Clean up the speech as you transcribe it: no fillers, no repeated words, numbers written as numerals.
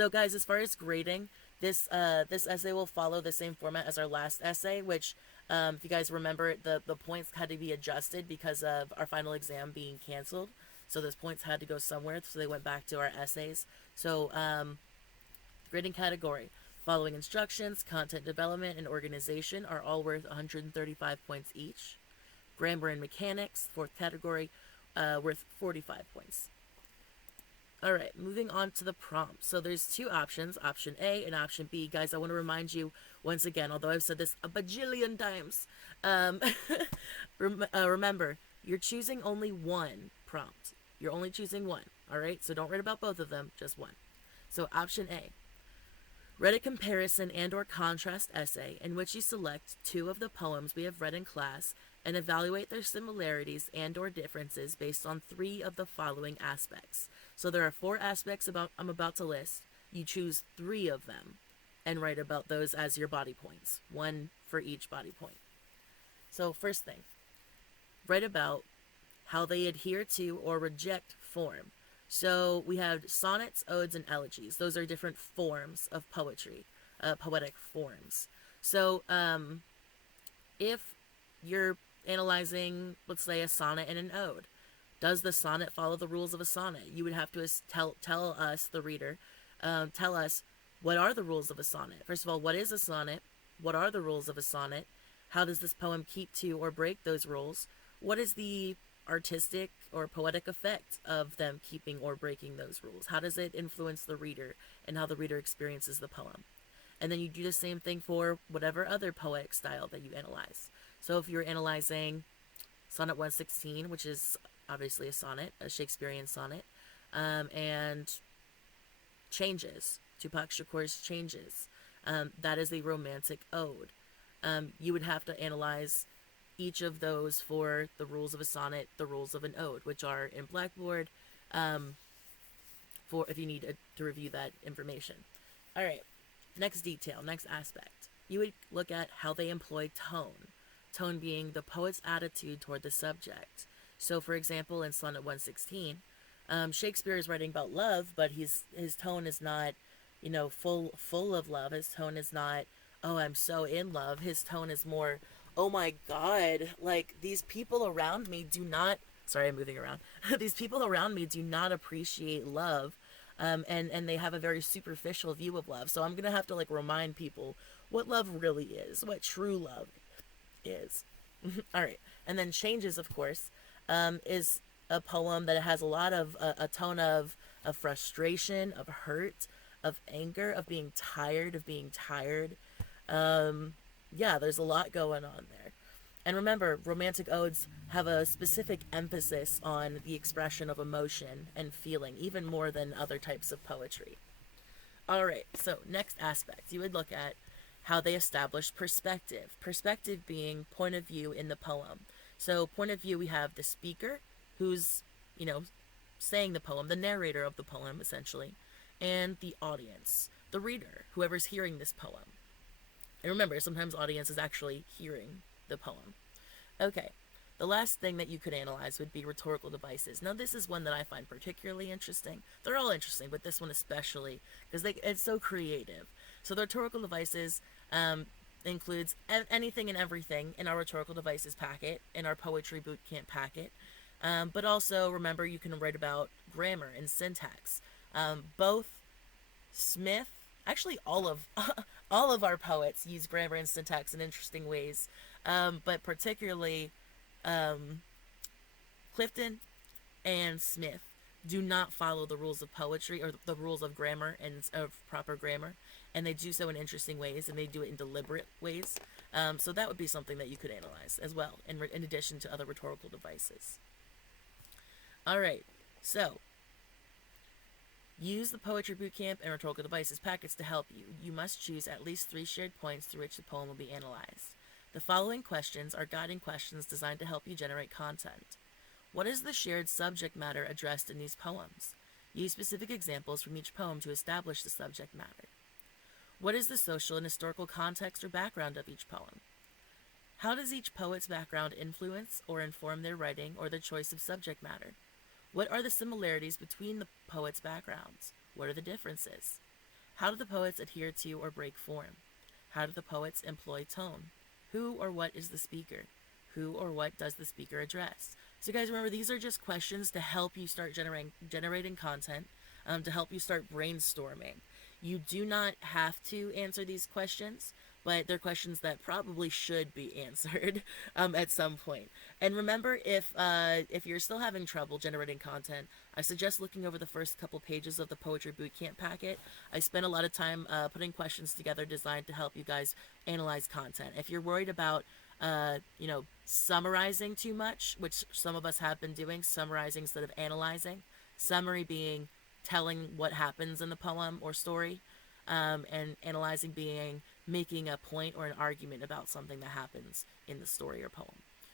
So guys, as far as grading, this essay will follow the same format as our last essay, which if you guys remember, the points had to be adjusted because of our final exam being canceled. So those points had to go somewhere, so they went back to our essays. So grading category. Following instructions, content development, and organization are all worth 135 points each. Grammar and mechanics, fourth category, worth 45 points. All right, moving on to the prompt. So there's two options, option A and option B. Guys, I want to remind you once again, although I've said this a bajillion times, um, remember, you're choosing only one prompt. You're only choosing one, all right? So don't write about both of them, just one. So option A, write a comparison and or contrast essay in which you select two of the poems we have read in class and evaluate their similarities and or differences based on three of the following aspects. So there are four aspects I'm about to list. You choose three of them and write about those as your body points, one for each body point. So first thing, write about how they adhere to or reject form. So we have sonnets, odes, and elegies. Those are different forms of poetry, poetic forms. So if you're analyzing, let's say, a sonnet and an ode, does the sonnet follow the rules of a sonnet? You would have to tell us, the reader, tell us what are the rules of a sonnet. First of all, what is a sonnet? What are the rules of a sonnet? How does this poem keep to or break those rules? What is the artistic or poetic effect of them keeping or breaking those rules? How does it influence the reader and how the reader experiences the poem? And then you do the same thing for whatever other poetic style that you analyze. So if you're analyzing Sonnet 116, which is obviously a sonnet, a Shakespearean sonnet, and Changes, Tupac Shakur's Changes, that is a romantic ode. You would have to analyze each of those for the rules of a sonnet, the rules of an ode, which are in Blackboard, for if you need to review that information. All right, next detail, next aspect. You would look at how they employ tone. Tone being the poet's attitude toward the subject. So, for example, in Sonnet 116, Shakespeare is writing about love, but his tone is not, full of love. His tone is not, oh, I'm so in love. His tone is more, oh my God, like these people around me do not. Sorry, I'm moving around. These people around me do not appreciate love, and they have a very superficial view of love. So I'm gonna have to remind people what love really is, what true love is. All right, and then Changes, of course, is a poem that has a lot of a tone of frustration, of hurt, of anger, of being tired, yeah, there's a lot going on there. And remember, romantic odes have a specific emphasis on the expression of emotion and feeling, even more than other types of poetry. All right, so next aspect, you would look at how they establish perspective. Perspective being point of view in the poem. So, point of view, we have the speaker, who's, saying the poem, the narrator of the poem, essentially, and the audience, the reader, whoever's hearing this poem. And remember, sometimes audience is actually hearing the poem. Okay, the last thing that you could analyze would be rhetorical devices. Now, this is one that I find particularly interesting. They're all interesting, but this one especially, because it's so creative. So the rhetorical devices includes anything and everything in our rhetorical devices packet, in our poetry bootcamp packet. But also, remember, you can write about grammar and syntax. Both Smith, actually all of all of our poets use grammar and syntax in interesting ways, but particularly Clifton and Smith do not follow the rules of poetry or the rules of grammar and of proper grammar, and they do so in interesting ways, and they do it in deliberate ways. So that would be something that you could analyze as well, in addition to other rhetorical devices. All right, so use the Poetry Bootcamp and Rhetorical Devices packets to help you. You must choose at least 3 shared points through which the poem will be analyzed. The following questions are guiding questions designed to help you generate content. What is the shared subject matter addressed in these poems? Use specific examples from each poem to establish the subject matter. What is the social and historical context or background of each poem? How does each poet's background influence or inform their writing or their choice of subject matter? What are the similarities between the poets' backgrounds? What are the differences? How do the poets adhere to or break form? How do the poets employ tone? Who or what is the speaker? Who or what does the speaker address? So, guys, remember, these are just questions to help you start generating content, to help you start brainstorming. You do not have to answer these questions, but they're questions that probably should be answered at some point. And remember, if you're still having trouble generating content, I suggest looking over the first couple pages of the Poetry Bootcamp packet. I spent a lot of time putting questions together designed to help you guys analyze content. If you're worried about summarizing too much, which some of us have been doing, summarizing instead of analyzing. Summary being telling what happens in the poem or story, and analyzing being making a point or an argument about something that happens in the story or poem.